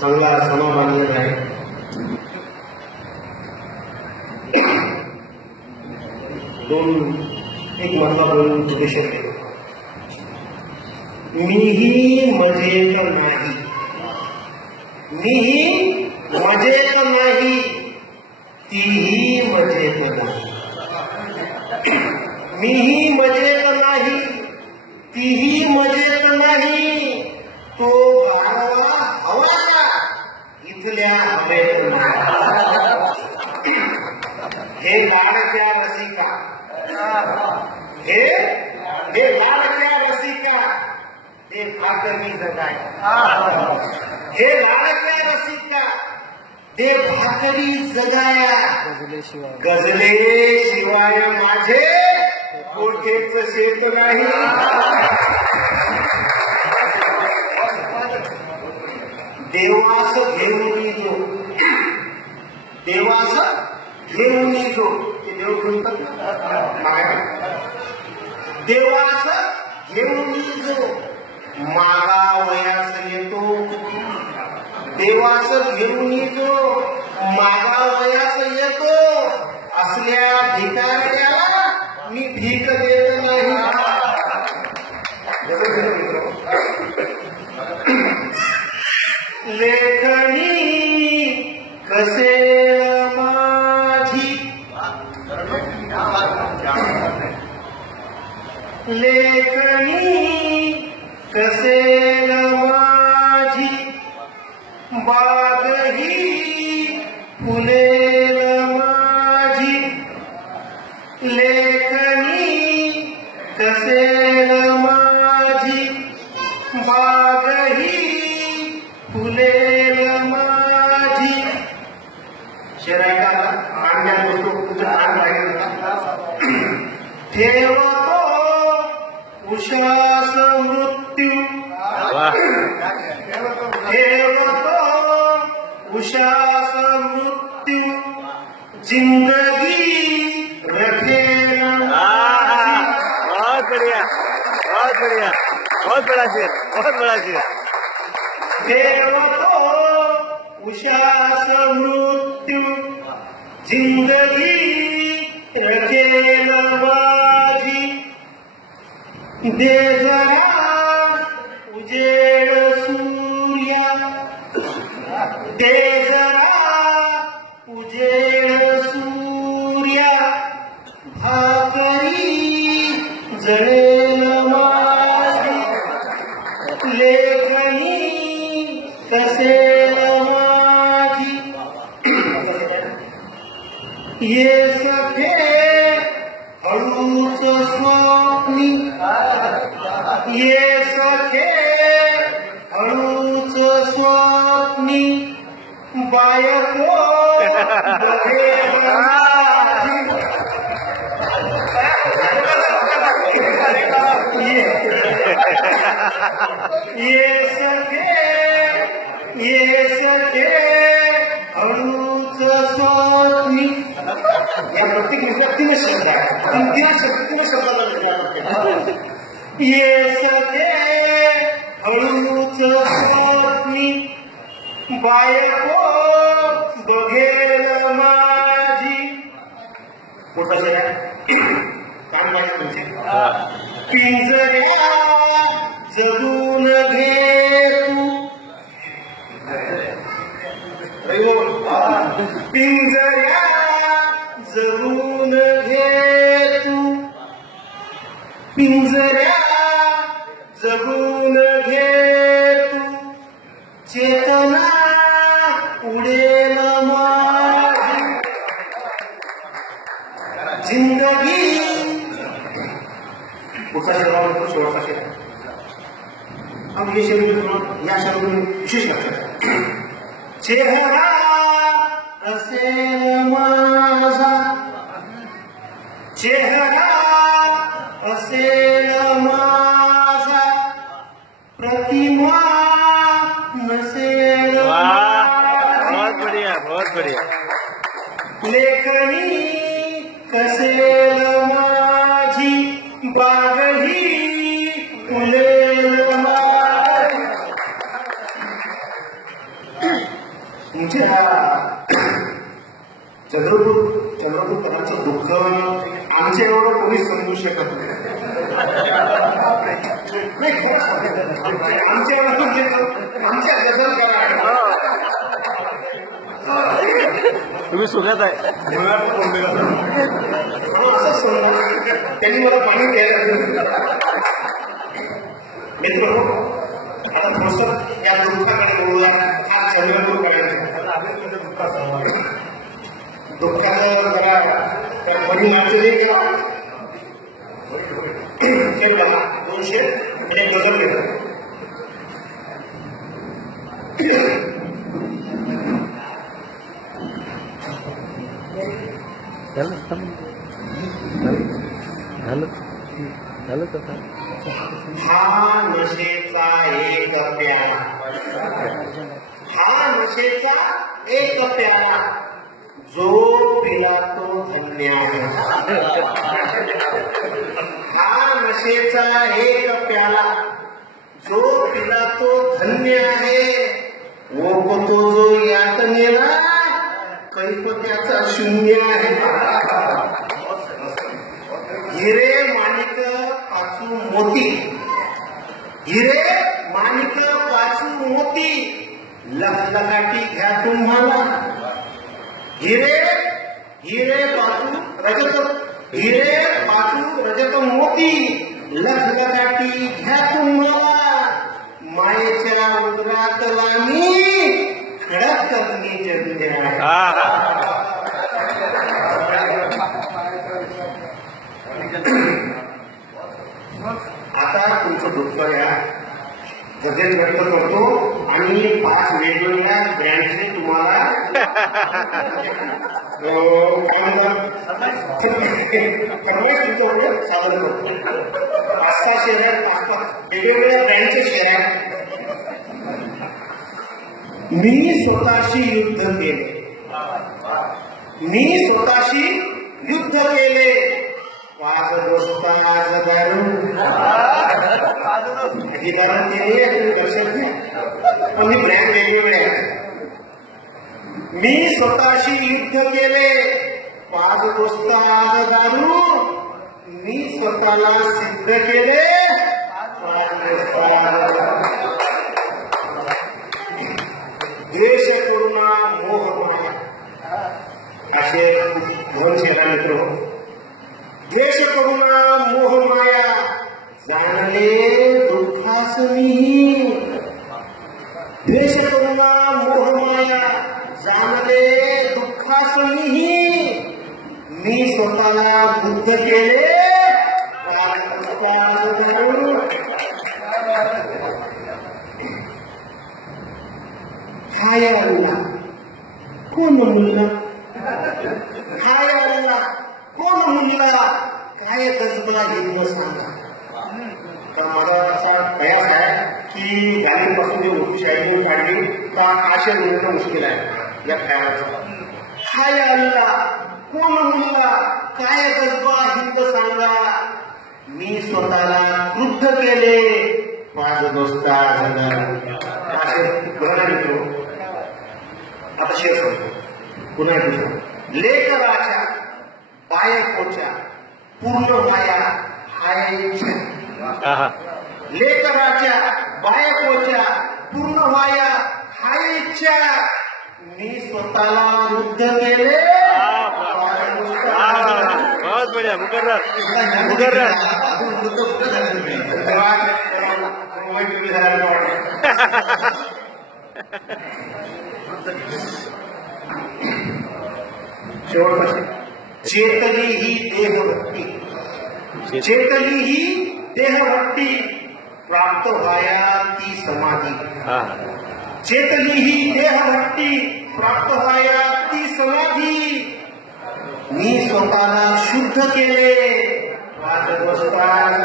चांगला समा बांधलेला आहे. एक मधला बोलून उपदेश केला. मीही मजेत नाही, मीही मजेत नाही, तीही मजेत नाही. मीही मजेत नाही, तीही मजेत नाही. तो गाढवा हवा का इथल्या हवेत नाही. हे लाडक्या रसिका, हे लाडक्या रसिका, हे भाकरी जगाय. हे लाडक्या रसिका, हे भाकरी जगाया. गजले शिवाय माझे कोठेच शेत नाही. देवास घेऊन जो, देवास घेऊन जो, ते देव देवास घेऊन जो मागावयास येतो. देवास घेऊन जो मागावयास येतो. असल्या भिकाऱ्याला मी भीक देत नाही. लेखनी कसे माझी, लेखनी कसे माझी, बागही फुलेल माझी. लेखनी कसे माझी, बागही फुलेल माझी. शरीराला आणण्या बसतो तुझा आण राहील. ठेवतो उषास मृत्यू, ठेवतो उषास मृत्यू. जिंदगी रखेल. बहुत बढ़िया, बहुत बढ़िया, बहुत बड़ा शेर, बहुत बड़ा शेर. ठेवतो उषास मृत्यू. जिंदगी रखेल माझी. दे जरा उजेड सूर्या, दे जरा उजेड सूर्या. भाकरी जळेल माझी. लेखनी कसे माझी. ये सखे हळूच स्वप्नी, ये सखे हळूच स्वप्नी. बायको बघेल माझी. ये सखे हळूच स्वप्नी. या प्रत्येक विभक्तीने शब्द आहे. तीन शब्द शब्दाला विचार. ये सखे हळूच स्वप्नी. बायको बघेल माझी. मोठा सगळ्या काम माझ्या तुमचे. पिंजऱ्या जगून घे तू. पिंजऱ्या जगून घे तू. पिंजऱ्या जगून घे तू. चेतना उडेल माझी. जिंदगी पुढचा शब्दावर शेवटचा शेत. अब ये शब्द या शब्द विशेष लक्षात. चेहरा असेल माझा, चेहरा असेल माझा. प्रतिमा नसेल माझी. बहुत बढ़िया, बहुत बढ़िया. लेखनी कसेल माझी. बागही फुलेल माझी. तुमच्या चंद्रपूरकरांचं दुःख आमच्या एवढं कोणी समजू शकत नाही. खरंच सांगतो. आमच्या आमच्या गजल करा. तुम्ही सुखात आहे. असं समजा त्यांनी मला पाणी द्यायला. मित्र आता थोडस या दुःखाकडे बोलूया. हा चंद्रपूर दुःखाचं जरा त्या बरी माणसं केला 200 म्हणजे गजल घेतात. झालं का? हा नशेचा एक प्याला, हा नशेचा एक प्याला, जो पिला तो धन्य आहे. हा नशेचा एक प्याला, जो पिला तो धन्य आहे. ओपतो जो यातनेला, कैफ त्याचा शून्य आहे. हिरे माणिक पाचू मोती, हिरे माणिक पाचू मोती, लखलखाटी घ्या तुम्हाला. हिरे हिरे पाचू रजत, हिरे पाचू रजत मोती, लखलखाटी घ्या तुम्हाला. मायेच्या उदरात लामी, खडक करणी जगले आहे. आता तुमचं दुःख या गजल व्यक्त करतो आणि 5 वेगवेगळ्या ब्रँडचे तुम्हाला सादर करतो. 5-6 शेअर आहेत, 5 वेगवेगळ्या ब्रँडचे शेअर आहेत. मी स्वतःशी युद्ध केले, मी स्वतःशी युद्ध केले. मी स्वतःशी युद्ध केले, 5 दोस्त आज दारू. मी स्वतःला सिद्ध केले, 5 दोस्त द्वेष करुणा मोह असे 2 शेरा मित्र. द्वेष करुणा मोह माया, जाणले दुःखास मी. द्वेष करुणा मोह माया, जाणले दुःखास मी. मी स्वतःला बुद्ध केले, हाय अल्ला कोण मुलगा, हाय अल्ला कोण मुलगा, काय कसबा हिंदू सांगा. तर माझा असा प्रयास आहे की गाडीपासून जे हुशारी काढली का आशय मिळणं मुश्किल आहे या खेळाचा. हाय अल्ला कोण मुलगा, काय कसबा हिंदू सांगा. मी स्वतःला क्रुद्ध केले, 5 दोस्त असे बघा मित्र. आता शेअर करतो पुन्हा एकदा. लेकराच्या बायकोच्या पूर्ण माया हाय इच्छा, लेकराच्या बायकोच्या पूर्ण माया हाय इच्छा. मी स्वतःला वृद्ध केले. बहुत बढ़िया. मुकर्रर चेतली ही देहभक्ती, चेतली ही देहभक्ती, प्राप्त व्हाया ती समाधी. चेतली ही देहभक्ती, प्राप्त व्हाया ती समाधी. मी स्वतःला शुद्ध केले, 5 दोस्त आणि